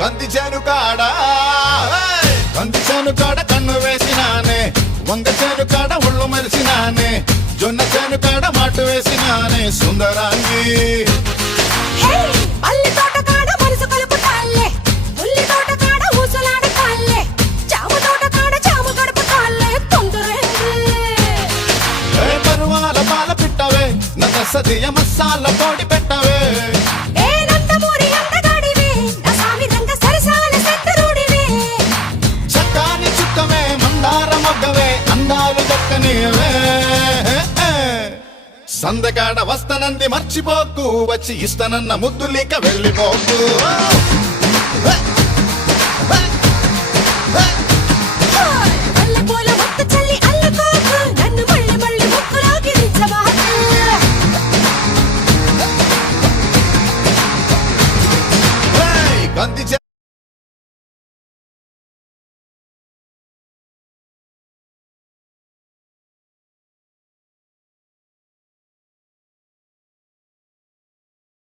కంది చేను కాడ కంది చేను కాడ కన్ను వేసినానే వంగ చేను కాడ ఒళ్ళు మెరిసినానే జొన్న చేను కాడ మాటు వేసినానే సుందరాంగి అల్లి తోట కాడ మనసు కలుపుతాలే ఉల్లి తోట కాడ ఊసలాడతాలే చామ తోట కాడ చామ గడుపుతాలే తొందరేంది పరువాల పాల పిట్టవే నగ సదియ మసాల పొడి పెట్టవే ఏ నందమూరి అందగాడివే నా సామి రంగ సరసాల సంతరుడివే చక్కాని చుక్కవే మందార మొగ్గవే అందాలు దక్కనివే సందకాడ వస్తనంది మర్చిపోకు వచ్చి ఇస్తనన్న ముద్దులిక వెళ్ళిపోకు